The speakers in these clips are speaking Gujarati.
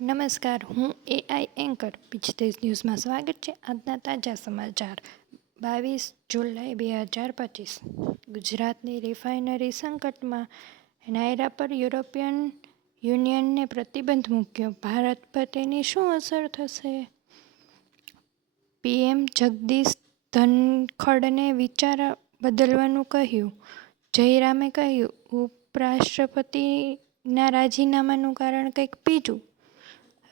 નમસ્કાર, હું એઆઈ એન્કર પીછતેજ ન્યૂઝમાં સ્વાગત છે આજના તાજા સમાચાર. બાવીસ જુલાઈ બે હજાર પચીસ. ગુજરાતની રિફાઇનરી સંકટમાં નાયરા પર યુરોપિયન યુનિયનને પ્રતિબંધ મૂક્યો. ભારત પર તેની શું અસર થશે? પીએમ જગદીશ ધનખડને વિચાર બદલવાનું કહ્યું. જયરામે કહ્યું, ઉપરાષ્ટ્રપતિના રાજીનામાનું કારણ કંઈક બીજું.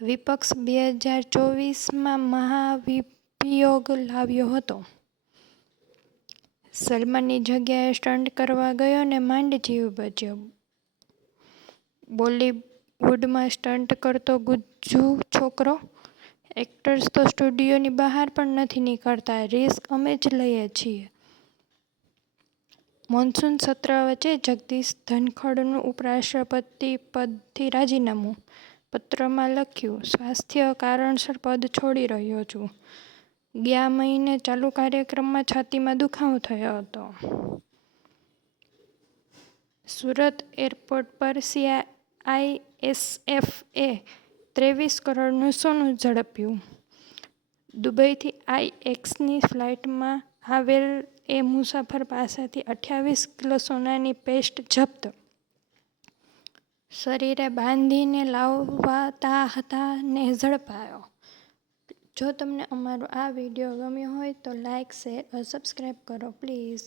વિપક્ષ બે હજાર ચોવીસમાં મહાભિયોગ લાવ્યો હતો. સલમાનની જગ્યાએ સ્ટન્ટ કરવા ગયો ને માંડ જીવ બચ્યો બોલીવુડમાં સ્ટન્ટ કરતો ગુજ્જુ છોકરો, એક્ટર્સ તો સ્ટુડિયોની બહાર પણ નથી નીકળતા, રિસ્ક અમે જ લઈએ છીએ. મોન્સૂન સત્ર વચ્ચે જગદીશ ધનખડનું ઉપરાષ્ટ્રપતિ પદથી રાજીનામું પત્રમાં લખ્યું, સ્વાસ્થ્ય કારણસર પદ છોડી રહ્યો છું. ગયા મહિને ચાલુ કાર્યક્રમમાં છાતીમાં દુખાવો થયો હતો. સુરત એરપોર્ટ પર સીઆઈએસએફએ ત્રેવીસ કરોડનું સોનું ઝડપ્યું. દુબઈથી આઈએક્સની ફ્લાઇટમાં આવેલ એ મુસાફર પાસેથી અઠ્યાવીસ કિલો સોનાની પેસ્ટ જપ્ત શરીરે બાંધીને લાવતા હતા ને ઝડપાયો. જો તમને અમારો આ વીડિયો ગમ્યો હોય તો લાઇક શેર સબસ્ક્રાઈબ કરો, પ્લીઝ.